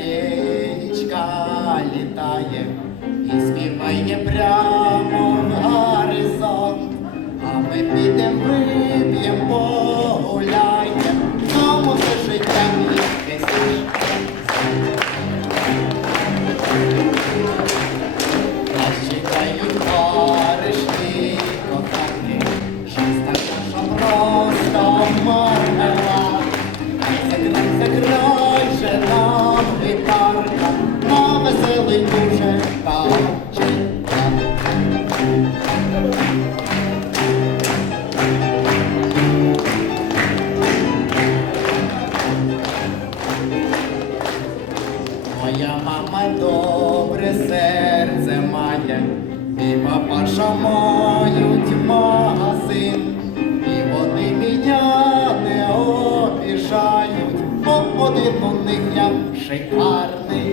канаречка літає і співає прямо в горизонт, а ми підемо Моя мама добре серце має, і папаша мають магазин, і вони мене не обіжають, бо один у них я шикарний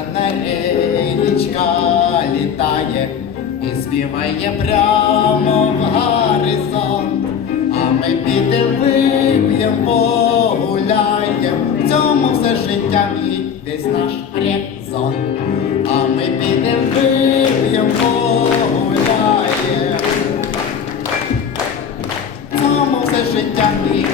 Сенелічка літає і співає прямо в горизонт, а ми піде вип'єм, погуляєм, в цьому все життя і десь наш резон. А ми піде вип'єм, погуляєм, в цьому все життя і